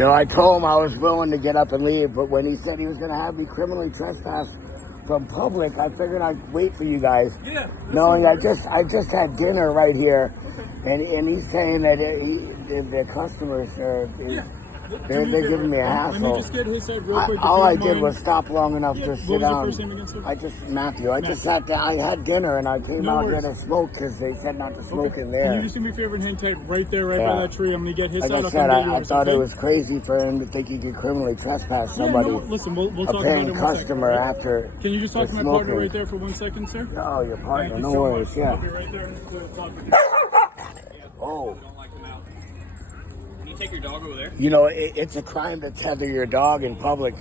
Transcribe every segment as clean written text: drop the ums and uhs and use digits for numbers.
You know, I told him I was willing to get up and leave, but when he said he was going to have me criminally trespassed from public, I figured I'd wait for you guys. Yeah. Knowing I just had dinner right here, and he's saying that the customers are. They're giving me a hassle. Let me just get his head real quick. All I did was stop long enough to sit down. What was your first name again, sir? Matthew. I just sat down. I had dinner and I came out here to smoke because they said not to smoke in there. Can you just do me a favor and hang tight right there, right by that tree? I'm going to get his side. side. I thought it was crazy for him to think he could criminally trespass somebody. Listen, we'll talk about it paying in 1 customer second. After. Can you just talk to my partner right there for 1 second, sir? Oh, your partner. No worries. Yeah. I'll be right there and we'll talk with you. Oh. Take your dog over there. You know, it's a crime to tether your dog in public.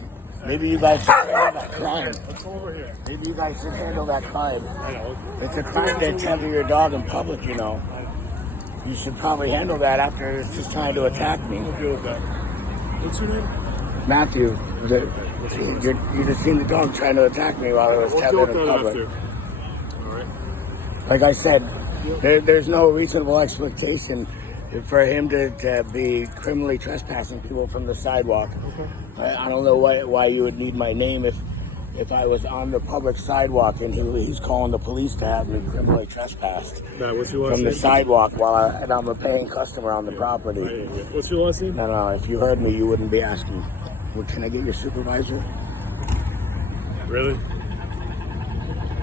Maybe you guys should handle that crime. Let's go over here. Maybe you guys should handle that crime. I know. It's a crime to tether your dog in public, you know. You should probably handle that after it's just trying to attack me. We'll deal with that. What's your name? Matthew. You just seen the dog trying to attack me while I was tethered in public. All right. Like I said, there's no reasonable expectation for him to be criminally trespassing people from the sidewalk. Okay. I don't know why you would need my name if I was on the public sidewalk and he's calling the police to have me criminally trespassed from the sidewalk while I'm a paying customer on the property. What's your last name? No, if you heard me, you wouldn't be asking. Well, can I get your supervisor? Really?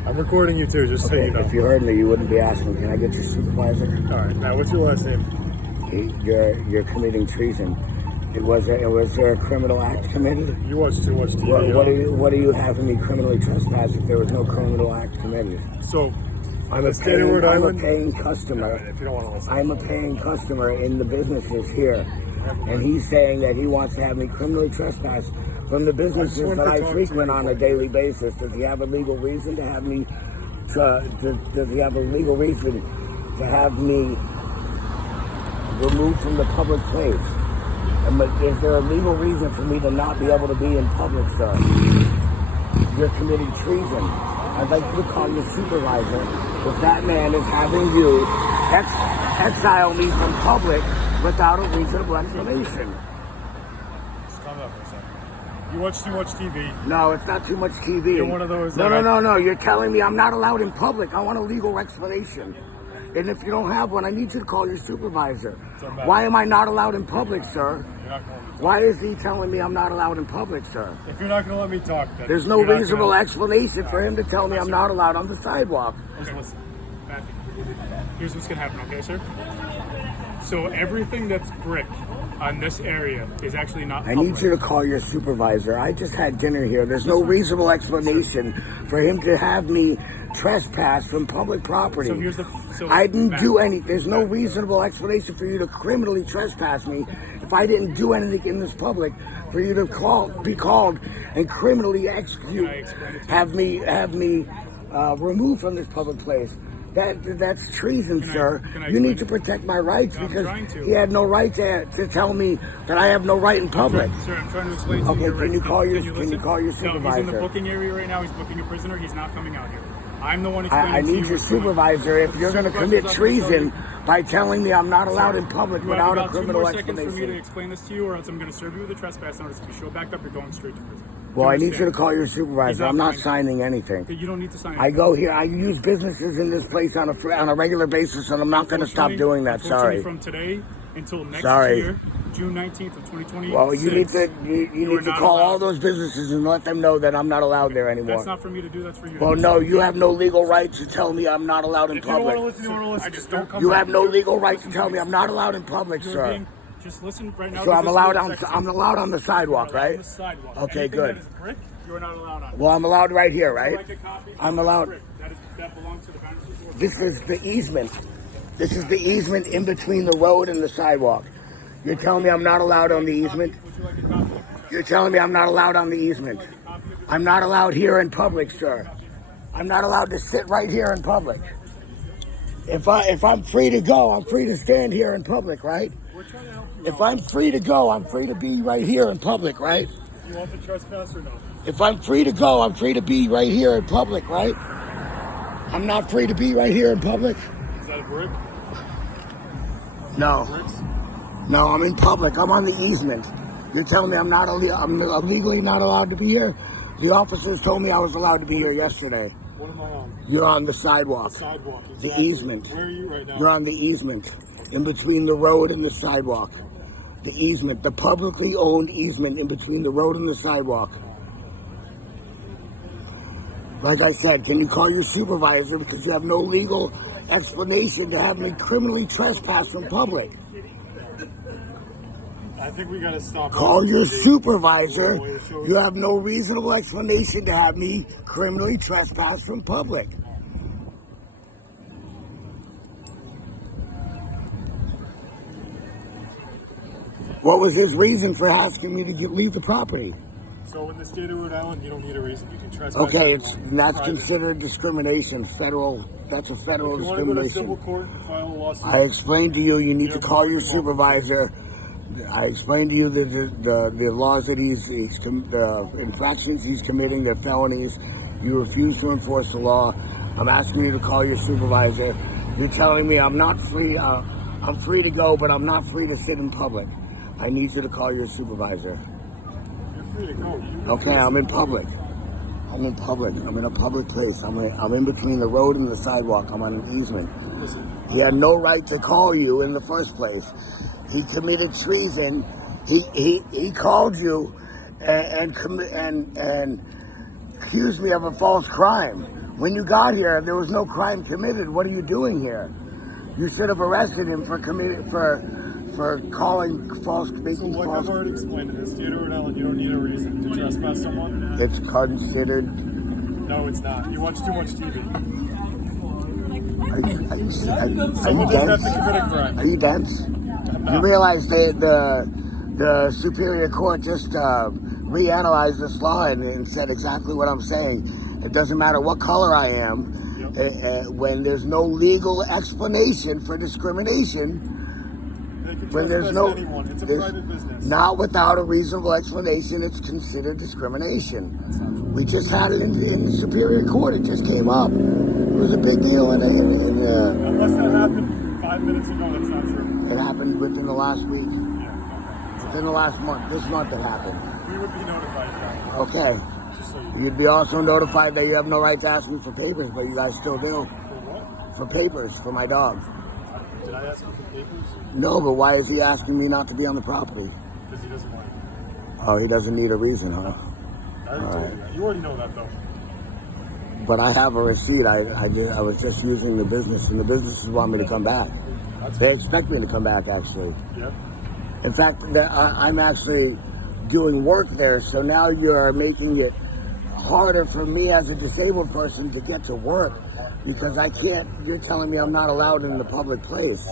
I'm recording you too, just so you know. If you heard me, you wouldn't be asking, can I get your supervisor? All right, now what's your last name? You're committing treason. Was there a criminal act committed? You watch too much TV. What do you have me criminally trespass if there was no criminal act committed? So, I'm a paying customer. Right, if you don't want to listen. I'm a paying customer in the businesses here, and he's saying that he wants to have me criminally trespass from the businesses that I frequent on a daily basis. Does he have a legal reason to have me? Does he have a legal reason to have me removed from the public place? Is there a legal reason for me to not be able to be in public, sir? You're committing treason. I'd like you to call your supervisor if that man is having you exile me from public without a reasonable explanation. Just calm down for a second. You watch too much TV. No, it's not too much TV. You're one of those. No. You're telling me I'm not allowed in public. I want a legal explanation. And if you don't have one, I need you to call your supervisor. Why am I not allowed in public, sir? Why is he telling me I'm not allowed in public, sir? If you're not going to let me talk, then there's no reasonable explanation for him to tell me I'm not allowed on the sidewalk. Okay. Listen, Matthew, here's what's going to happen, okay, sir? So everything that's brick on this area is actually not public. I need you to call your supervisor. I just had dinner here. There's no reasonable explanation for him to have me trespass from public property. I didn't do anything. There's no reasonable explanation for you to criminally trespass me if I didn't do anything in this public for you to be called and criminally execute, have me removed from this public place. That's treason, sir. You need to protect my rights because he had no right to tell me that I have no right in public. Sir, I'm trying to explain to you. Okay, can you call your supervisor? No, he's in the booking area right now. He's booking a prisoner. He's not coming out here. I'm the one explaining to you. I need your supervisor if you're going to commit treason by telling me I'm not allowed in public without a criminal explanation. 2 more seconds for me to explain this to you, or else I'm going to serve you with a trespass notice. If you show back up, you're going straight to prison. Well, I need you to call your supervisor. I'm not signing anything. You don't need to sign. I go here. I use businesses in this place on a regular basis, and I'm not going to stop doing that. Sorry. From today until next year, June 19th of 2020. Well, you need to call all those businesses and let them know that I'm not allowed there anymore. That's not for me to do. That's for you. Well, no, you have no legal right to tell me I'm not allowed in public. If you don't want to listen, you don't want to listen. I just don't come. You have no legal right to tell me I'm not allowed in public, sir. Just listen right now. So I'm allowed on the sidewalk, right? On the sidewalk. Okay, Anything good. that is brick, you're not allowed on. Well, I'm allowed right here, right? Like a copy, I'm allowed. That belongs to the boundaries. This is the easement. This is the easement in between the road and the sidewalk. You're telling me I'm not allowed on the easement? You're telling me I'm not allowed on the easement. I'm not allowed here in public, sir. I'm not allowed to sit right here in public. If I'm free to go, I'm free to stand here in public, right? If I'm free to go, I'm free to be right here in public, right? You want the trespass or no? If I'm free to go, I'm free to be right here in public, right? I'm not free to be right here in public? Is that a brick? No. No, I'm in public. I'm on the easement. You're telling me I'm legally not allowed to be here? The officers told me I was allowed to be here yesterday. What am I on? You're on the sidewalk. The sidewalk, The exactly. easement. Where are you right now? You're on the easement. In between the road and the sidewalk. The easement. The publicly owned easement in between the road and the sidewalk. Like I said, can you call your supervisor because you have no legal explanation to have me criminally trespass from public? I think we gotta stop. Call your supervisor. You have no reasonable explanation to have me criminally trespass from public. What was his reason for asking me to leave the property? So in the state of Rhode Island, you don't need a reason. You can trespass. Okay, that's private. considered discrimination. That's a federal If you want to go to discrimination. civil court and file a lawsuit. I explained to you, you need to call your supervisor. I explained to you the laws that the infractions he's committing, the felonies. You refuse to enforce the law. I'm asking you to call your supervisor. You're telling me I'm not free. I'm free to go, but I'm not free to sit in public. I need you to call your supervisor. You're free to go. Okay, I'm in public. I'm in public. I'm in a public place. I'm in between the road and the sidewalk. I'm on an easement. Listen. He had no right to call you in the first place. He committed treason. He called you and accused me of a false crime. When you got here, there was no crime committed. What are you doing here? You should have arrested him for calling false. So like I've already explained in the state of Rhode Island, you don't need a reason to trespass someone. It's considered. No, it's not. You watch too much TV. Are you Someone doesn't have to commit a crime. Are you dense? You realize the Superior Court just reanalyzed this law and said exactly what I'm saying. It doesn't matter what color I am. Yep. When there's no legal explanation for discrimination, when there's no, anyone. It's a private business. Not without a reasonable explanation, it's considered discrimination. We just had it in Superior Court. It just came up. It was a big deal. Unless that happened 5 minutes ago, that's not true. It happened within the last week. Yeah. Within the last month. This month it happened. We would be notified of that. Okay. Just so you You'd be also notified that you have no right to ask me for papers, but you guys still do. For what? For papers, for my dog. Did I ask you for papers? No, but why is he asking me not to be on the property? Because he doesn't want it. Oh, he doesn't need a reason, huh? I already told you that. You already know that, though. But I have a receipt. I was just using the business, and the businesses want me to come back. They expect me to come back, actually. Yep. In fact, I'm actually doing work there, so now you're making it harder for me as a disabled person to get to work because I can't. You're telling me I'm not allowed in the public place.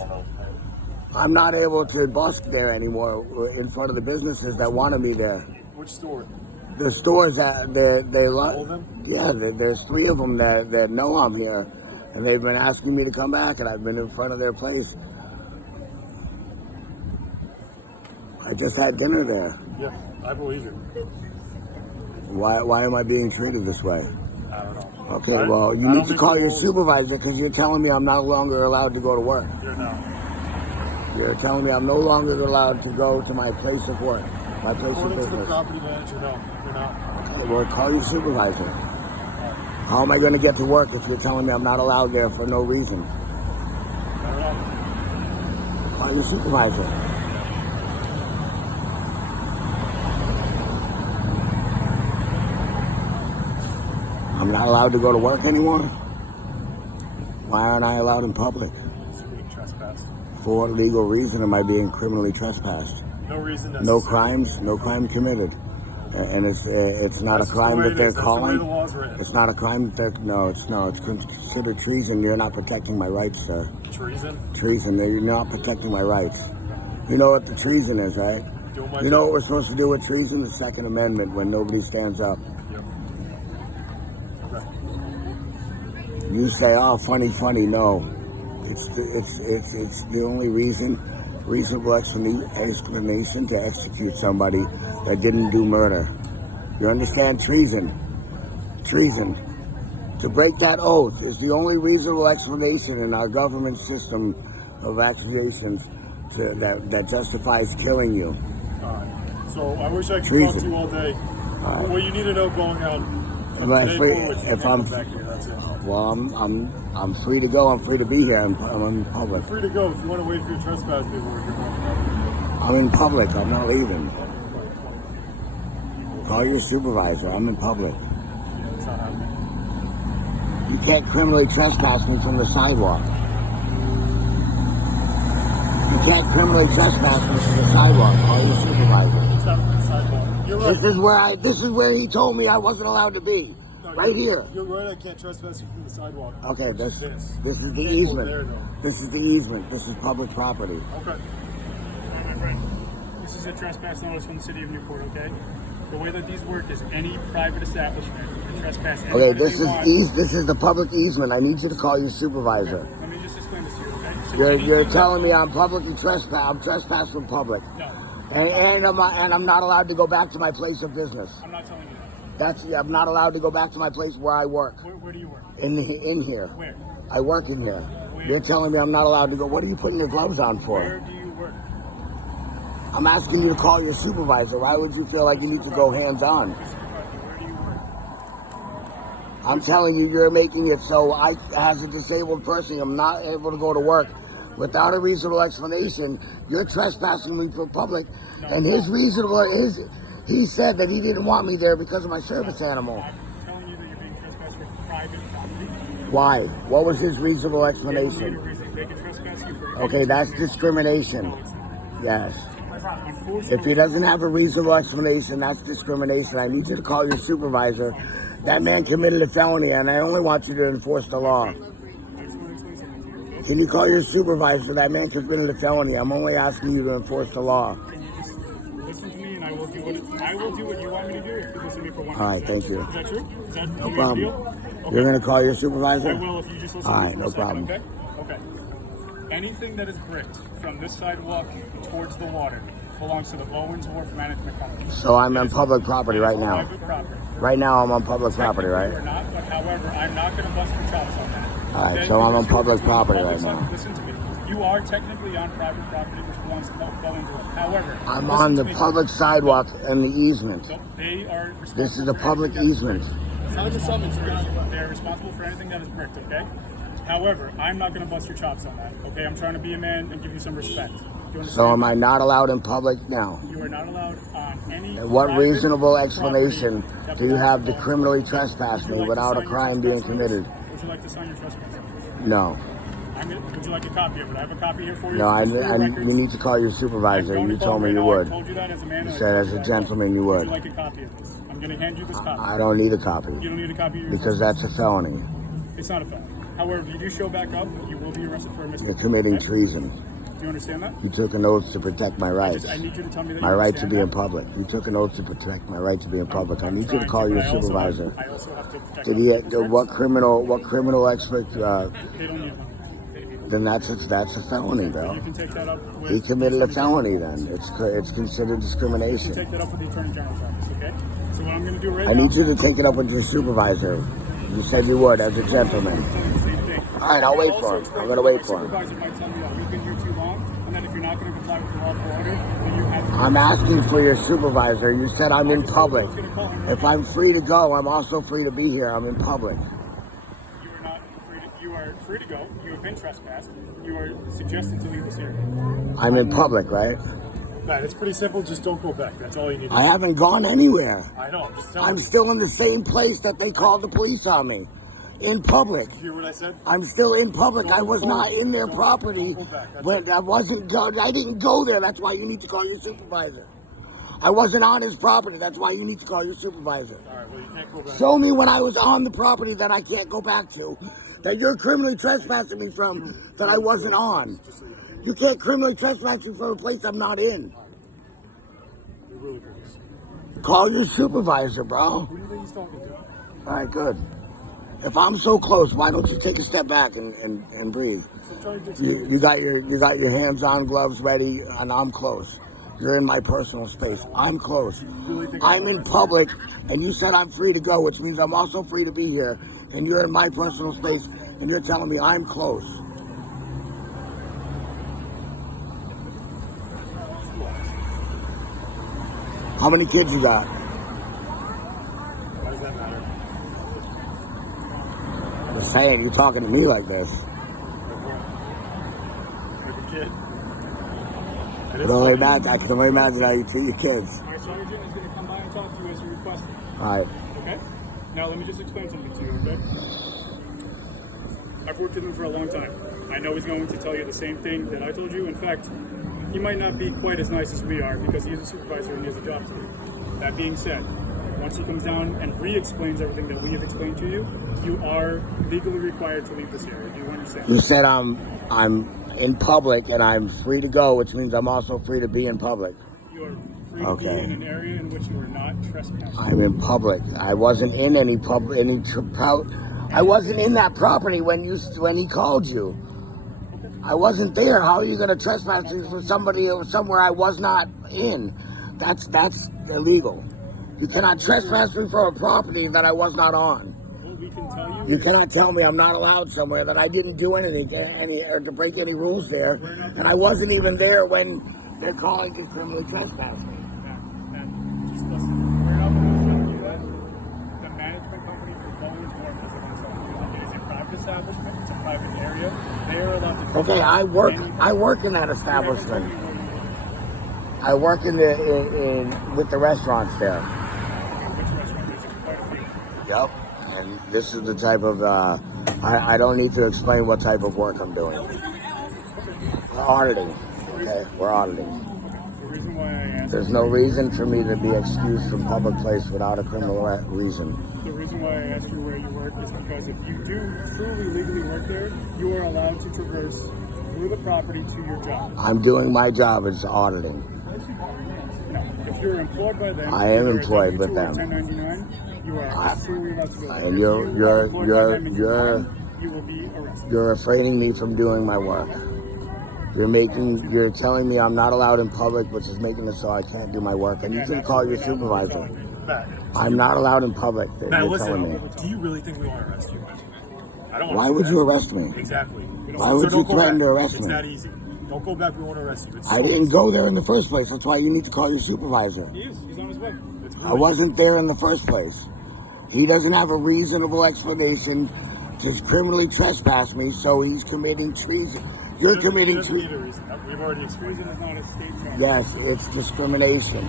I'm not able to busk there anymore in front of the businesses that wanted me there. Which store? The stores that they All of them? Yeah, there's 3 of them that know I'm here, and they've been asking me to come back, and I've been in front of their place. I just had dinner there. Yeah, I believe you. Why am I being treated this way? I don't know. Okay, well, you need to call your supervisor because you're telling me I'm no longer allowed to go to work. You're not. You're telling me I'm no longer allowed to go to my place of work, my place of According to the business. property manager, no, you're not. Okay, well, call your supervisor. How am I going to get to work if you're telling me I'm not allowed there for no reason? I don't know. Call your supervisor. I'm not allowed to go to work anymore? Why aren't I allowed in public? It's being trespassed. For what legal reason am I being criminally trespassed? No reason necessary. No crimes, no crime committed. And it's not That's a crime just the way that they're it is. That's calling. the way the law's written. It's not a crime that it's considered treason. You're not protecting my rights, sir. Treason? Treason. You're not protecting my rights. You know what the treason is, right? Doing my You know job. what we're supposed to do with treason? The Second Amendment, when nobody stands up. Yep. Okay. You say, "Oh, funny." No, it's the only reasonable explanation to execute somebody that didn't do murder. You understand? Treason. To break that oath is the only reasonable explanation in our government system of accusations that justifies killing you. All right. So I wish I could Treason. talk to you all day. right. What you need to know going out from If I- today forward, you if can't I'm- come back here. That's it. Well, I'm free to go. I'm free to be here. I'm in public. You're free to go. If you want to wait for your trespass paperwork, you're going I'm in public. I'm not leaving. Call your supervisor. I'm in public. It's not happening. You can't criminally trespass me from the sidewalk. You can't criminally trespass me from the sidewalk. Call your supervisor. It's not from the sidewalk. You're right. This is where he told me I wasn't allowed to be. No, Right here. You're right. I can't trespass you from the sidewalk. Okay, Which this is is the You can't go easement. there, though. This is the easement. This is public property. Okay. My friend, this is a trespass notice from the city of Newport, okay? The way that these work is any private establishment can trespass anybody Okay, this they is want. this is the public easement. I need you to call your supervisor. Let me just explain this to you, okay? So You're anything telling me I'm publicly trespass. I'm trespassing from public, No, and I'm not allowed to go back to my place of business. I'm not telling you that. I'm not allowed to go back to my place where I work. Where do you work? In here, Where? I work in here. Where? You're telling me I'm not allowed to go. What are you putting your gloves on for? Where do you work? I'm asking you to call your supervisor. Why would you feel like you need to go hands on? Where do you work? I'm telling you, you're making it so I, as a disabled person, I'm not able to go to work without a reasonable explanation. You're trespassing me for public, and he said that he didn't want me there because of my service animal. I'm telling you that you're being trespassed for private property. Why? What was his reasonable They explanation? can trespass you for Okay, that's discrimination. Yes. Unfortunately, If he doesn't have a reasonable explanation, that's discrimination. I need you to call your supervisor. That man committed a felony, and I only want you to enforce the law. I just want to explain something to you, okay? Can you call your supervisor? That man committed a felony. I'm only asking you to enforce the law. Can you just listen to me and I will do what you want me to do if you listen to me for 1 All right, thank you. Is that true? Is that No your problem. deal? Okay. You're going to call your I supervisor? will if you just listen All to right, me for no a second, problem. okay? Okay. Anything that is bricked from this sidewalk towards the water belongs to the Wharf Management Company. So I'm on public property right now. Private property. Right now I'm on public property, Technically, right? You're not, but however, I'm not going to bust your chops on that. All right, Then so I'm on because you're public on property public right side, now. Listen to me. You are technically on private property, which belongs to Bowen's. However, I'm listen on to the me. public sidewalk and the easement. So they are responsible. This is a for anything anything public that is easement. bricked. It's not just something serious. They are responsible for anything that is bricked. Okay. However, I'm not going to bust your chops on that. Okay. I'm trying to be a man and give you some respect. Do you understand? So am I not allowed in public now? You are not allowed on any. And what private reasonable explanation property that do you belongs have to to criminally trespass Would you me like to without a sign your crime being trespass notice? committed? Would you like to sign your trespass notice? No. Would you like a copy of it? I have a copy here for you. No, Just for your records. you need to call your I'm supervisor. going You to told call me right you now. I would. told you that as a man. You and I said told as a that. gentleman you Would would. you like a copy of this? I'm going to hand you this copy. I don't need a copy You don't need a copy of your because that's a felony. It's not a felony. However, if you do show back up, you will be arrested for a You're misdemeanor. committing okay? treason. Do you understand that? You took an oath to protect my rights. I need you to tell me that My you right to understand be in that. public. You took an oth to protect my right to be in public. I I'm need you to trying call your but I also have- supervisor. I also have to protect Did other he? people's What rights. criminal expert? They don't need one. Then that's a felony, You though. can take that up with... He committed a felony. Then it's considered You discrimination. can take that up with the Attorney General's office, okay? So what I'm going to do right I now... need you to take it up with your supervisor. You said you would, as a gentleman. All right, I'll wait for him. I'm gonna wait for him. My supervisor might tell me, oh, you've been here too long, and then if you're not going to comply with the lawful order, then you have to... I'm asking for your supervisor. You said I'm in public. I was gonna call him right If I'm free to go, I'm also free to be here. I'm in public. You are not free to... You are free to go. You have been trespassed. You are suggested to leave this area. I'm in public, right? Matt, it's pretty simple. Just don't go back. That's all you need to I do. haven't gone anywhere. I know. I'm just telling I'm you. still in the same place that they called the police on me. In public. You hear what I said? I'm still in public. I was not in their Don't- property don't go back. That's when I wasn't. I didn't go there. That's why you need to call your supervisor. I wasn't on his property. That's why you need to call your supervisor. All right. Well, you can't go back. Show me when I was on the property that I can't go back to, that you're criminally trespassing me from, that I wasn't on. Just so you know. You can't criminally trespass me from a place I'm not in. You're really good. Call your supervisor, bro. Who do you think he's talking to? All right, good. If I'm so close, why don't you take a step back and breathe? So I'm trying to explain. You got your hands-on gloves ready, and I'm close. You're in my personal space. I'm close. really think I'm in public, and you said I'm free to go, which means I'm also free to be here. And you're in my personal space, and you're telling me I'm close. How many kids you got? Why does that matter? Just saying, you talking to me like this. Like a kid. I can only imagine how you treat your kids. Our sergeant is going to come by and talk to you as you requested. All right. Okay? Now let me just explain something to you, okay? I've worked with him for a long time. I know he's going to tell you the same thing that I told you. In fact, he might not be quite as nice as we are because he's a supervisor and he has a job to do. That being said, once he comes down and re-explains everything that we have explained to you, you are legally required to leave this area. Do you understand? You said I'm in public and I'm free to go, which means I'm also free to be in public. You are free to be in an area in which you are not trespassing. I'm in public. I wasn't in any I wasn't in that property when he called you. I wasn't there. How are you going to trespass for somebody somewhere I was not in? That's illegal. You cannot trespass me for a property that I was not on. What we can tell you You cannot tell me I'm not allowed somewhere that I didn't do anything or to break any rules there, and I wasn't even there when they're calling to criminally trespass me. just listen. We're not going to tell you that. The management company for Bones Wharf is going to tell you that. It is a private establishment. It's a private area. They are allowed to. Okay, I work in that establishment. I work in with the restaurants there. Which restaurant is it? Quite a few. Yep. And this is the type of I don't need to explain what type of work I'm doing. We're auditing. Okay, we're auditing. The reason why I asked. There's no reason for me to be excused from public place without a criminal reason. The reason why I asked you where you work is because if you do truly legally work there, you are allowed to traverse through the property to your job. I'm doing my job as auditing. No, if you're employed by them, I am you're a employed with W-2 or them. 1099, you are absolutely allowed to go there. And If you're- you you're- are employed by you're- them and you you're- run, you will be arrested. You're refraining me from doing my work. You're telling me I'm not allowed in public, which is making it so I can't do my work. I need you to call your supervisor. Matt, I'm not allowed in public. Matt, You're telling me. listen. Do you really think we want to arrest you? I don't want Why to do would that. you arrest me? Exactly. Why would you don't go threaten back. to arrest It's me? that easy. Don't go back. We won't arrest you. It's I didn't go there in the first place. That's why you need to call your supervisor. He is. He's on his way. It's I wasn't there in the first place. He doesn't have a reasonable explanation to criminally trespass me, so he's committing treason. You're committing treason. treason. We've already explained Treason it. is not a state charge. Yes, it's discrimination.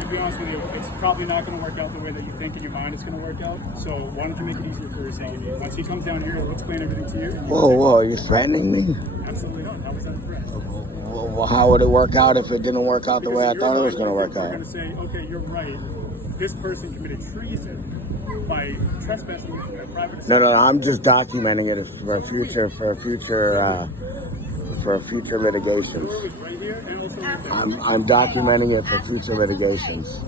To be honest with you, it's probably not going to work out the way that you think in your mind it's going to work out. So why don't you make it easier for yourself? Once he comes down here, he'll explain everything to you. And you Whoa, are you threatening me? absolutely not. That was not a threat. Well, how would it work out if it didn't work out the way I thought it was going to work We're out? going to say, okay, you're right. This person committed treason by trespassing from their private. No, I'm just documenting it for future litigations. Door was right here, and also right there. I'm documenting it for future litigations.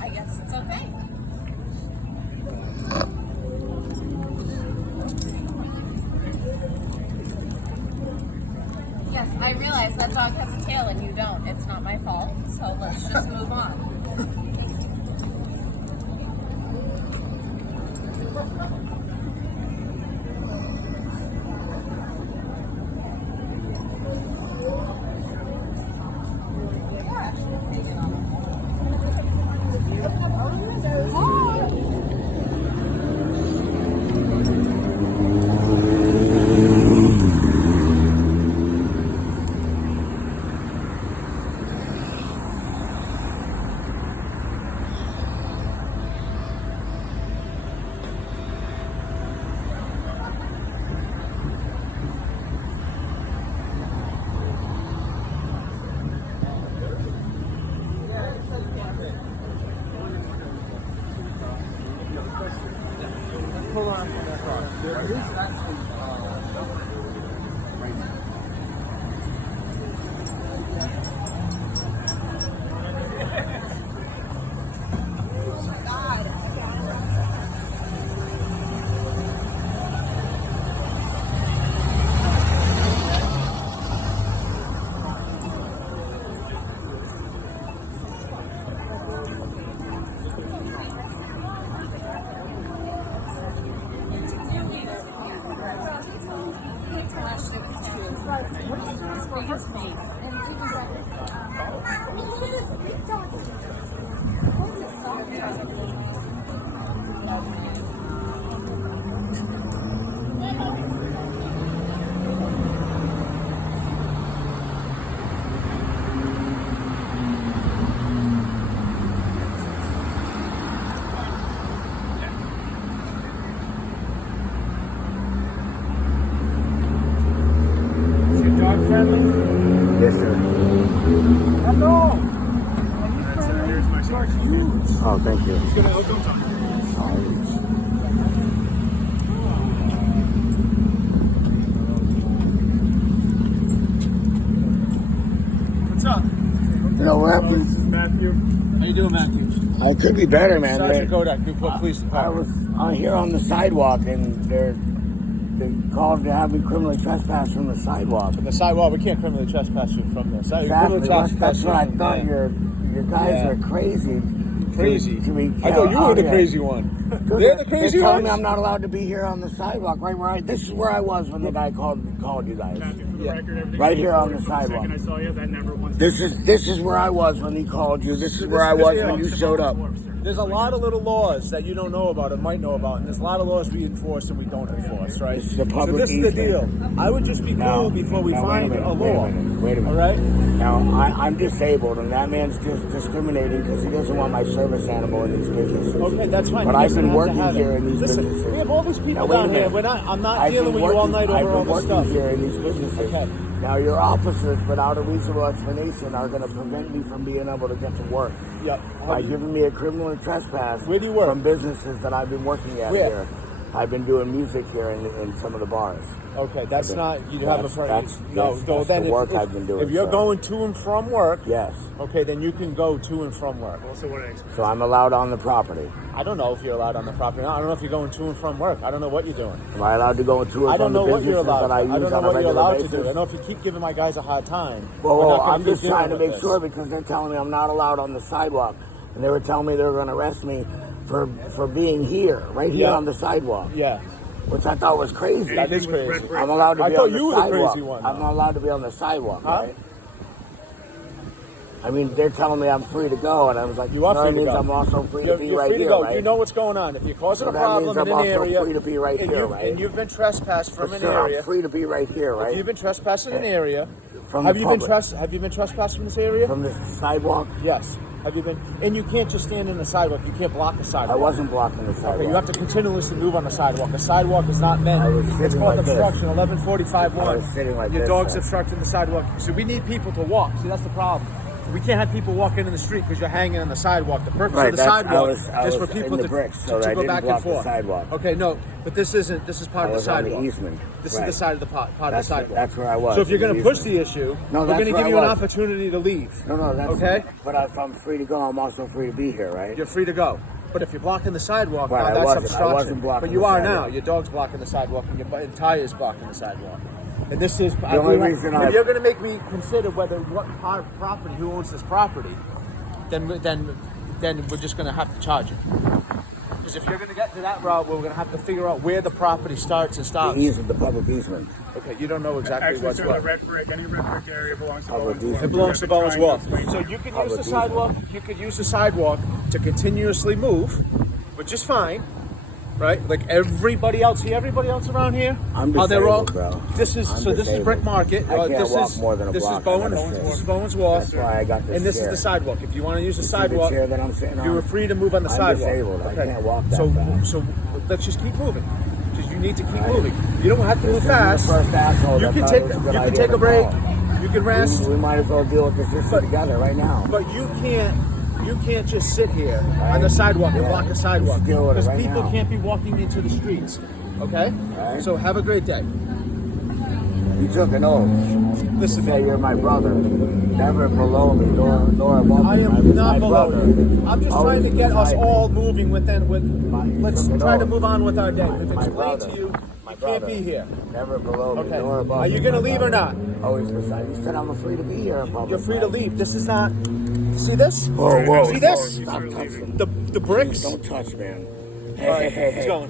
I guess it's okay. Yes, I realize that dog has a tail and you don't. It's not my fault, so let's just move on. free his face. Dog friendly? Yes, sir. Hello. Here's my Dog's huge. Oh, thank you. He's gonna open top. What's up? You know what? This is Matthew. How you doing, Matthew? I could be better, man. Sergeant Kodak, Newport Police I Department. was on here on the sidewalk, and they called to have me criminally trespass from the sidewalk. From the sidewalk, we can't criminally trespass you from there. Exactly. Criminally That's trespass what I you from thought. there. Your guys Yeah. are crazy. Crazy. To I thought you were the yeah. crazy one. Dude, They're the crazy They're telling ones. me I'm not allowed to be here on the sidewalk. Right where this is where I was when the guy called you guys. Matthew, for the Yeah. record, everything Right you here on recorded the from sidewalk. second I saw you, that never once. This is where I was when he called you. This is where I was when you showed up. There's a lot of little laws that you don't know about or might know about, and there's a lot of laws we enforce and we don't enforce, right? This is a So public this is the deal. easement. I would just be Now- cool before we now, find wait a a law. minute, wait a minute. All right? Now, I'm disabled, and that man's just discriminating because he doesn't want my service animal in these businesses. Okay, that's fine. But He I've doesn't been have to working have it. here in these Listen, businesses. we have all these Now, people wait a down here. minute. I'm not I've dealing been with you all working- night I've over been all this working stuff. here in these businesses. Okay. Now, your officers, without a reasonable explanation, are going to prevent me from being able to get to work Yep. by giving me a criminal trespass Where do you work? from businesses that I've been working at Where? here. I've been doing music here in some of the bars. Okay, that's I've been- not. You have a that's- friend. that's- No, that's no. Then the if, work if, I've been doing, if you're sir. going to and from work, Yes. okay, then you can go to and from work. Also, what I expect. So I'm allowed on the property. I don't know if you're allowed on the property. I don't know if you're going to and from work. I don't know what you're doing. Am I allowed to go to I and don't from the know what you're businesses allowed. that I I use don't know on a what you're regular allowed basis? to do. I know if you keep giving my guys a hard time. Well, we're not gonna I'm keep just trying to dealing make with sure this. because they're telling me I'm not allowed on the sidewalk, and they were telling me they were going to arrest me for being here, right here Yeah. on the sidewalk, Yeah, which I thought was crazy. that is Anything with crazy. red brick. I'm allowed to I be thought on the you were the sidewalk. crazy one, I'm though. not allowed to be on the sidewalk, Huh? right? I mean, they're telling me I'm free to go, and I was like, You are no, free it to means go. I'm also free You're, to be you're right free to here, go. right? You know what's going on. If you're causing So a that problem means in I'm an also area, free to be right and here, you've, right? and you've been trespassed from For an sure, area. I'm free to be right here, right? If you've been trespassing an area, From have the you been public. have you been trespassed from this area? From the sidewalk, Yes. Have you been? And you can't just stand in the sidewalk. You can't block the sidewalk. I wasn't blocking the sidewalk. Okay, you have to continuously move on the sidewalk. The sidewalk is not meant. I was It's sitting called like this. obstruction. 1145-1. I was sitting like Your this, dog's sir. obstructing the sidewalk. So we need people to walk. See, that's the problem. We can't have people walking in the street because you're hanging on the sidewalk. The purpose Right, of the that's- sidewalk I is was for people in the to, bricks, so to I go didn't back and block the forth. sidewalk. Okay, no, but this isn't. This is part I of the was on the sidewalk. easement. This Right. is the side of the part of the That's- sidewalk. that's where I was, So if you're in the going to push easement. the issue, No, we're that's going to where give I you an was. opportunity to leave. No, that's Okay? But if I'm free to go, I'm also free to be here, right? You're free to go. But if you're blocking the sidewalk, Right, now I that's wasn't. I obstruction. wasn't blocking but you the are sidewalk. now. Your dog's blocking the sidewalk and your entire is blocking the sidewalk. And this is The only reason if you're going to make me consider whether what part of property, who owns this property, then we're just going to have to charge you. Because if you're going to get to that route, we're going to have to figure out where the property starts and stops. The easement, the public easement. Okay, you don't know exactly Actually, what's sir, what. the red brick, any red brick area belongs to Public Bowen's Wharf. easement. It belongs to Bowen's Trying Wharf. explain So to you can use Public the easement. sidewalk. You could use the sidewalk to continuously move, which is fine, right? Like everybody else here, everybody else around here. I'm how they're all. disabled, bro. This is I'm so. This is disabled. Brick Market. I can't this walk is more than a this block. is Bowen's. I gotta This is sit. Bowen's Wharf. That's why I got this And this chair. is the sidewalk. If you want to use the See the sidewalk, chair that I'm sitting on? you are free to move on the I'm sidewalk. disabled. I can't walk that so, fast. So let's just keep moving. Because you need to keep Right. moving. You don't have to move This isn't the fast. first asshole You that can thought take it was a good you can idea take to a break. call. You can rest. We might as well deal with this issue But- together right now. But you can't just sit here on the sidewalk and Yeah. block a sidewalk Let's deal with it because right people now. can't be walking into the streets. Okay? Right. So have a great day. You took an oath. Listen, Say you're my brother. Never below me, nor above me. I am I'm not my below brother. you. I'm just Always trying to get us beside me. all moving within. Let's took an try to oath. move on with our day. We've My explained brother. to you My you can't brother. be here. Never below me, Okay. nor above Are me. you gonna My leave or brother. not? Always beside me. You said I'm free to be here in public. You're free to right? leave. This is not. See this? Whoa, whoa. See this? Stop touching. The bricks. Don't touch, man. Hey, All right, hey, hey, he's hey. going.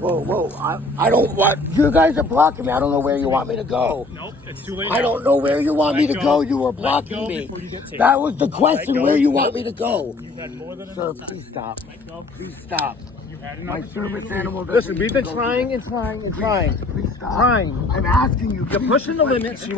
Whoa. I don't want. You guys are blocking me. I don't know where you want me to go. Nope, it's too late. I don't know where you want me to go. You were Let blocking go me. before you get tased. That was the question. Let go. Where you want me to go? You've had more than Sir, enough time. please stop. Let go. Please stop. You had an My opportunity service to leave. animal. Listen, we've been trying and trying and trying. Please stop. Trying. I'm asking you. You're please, pushing the just let me limits. get You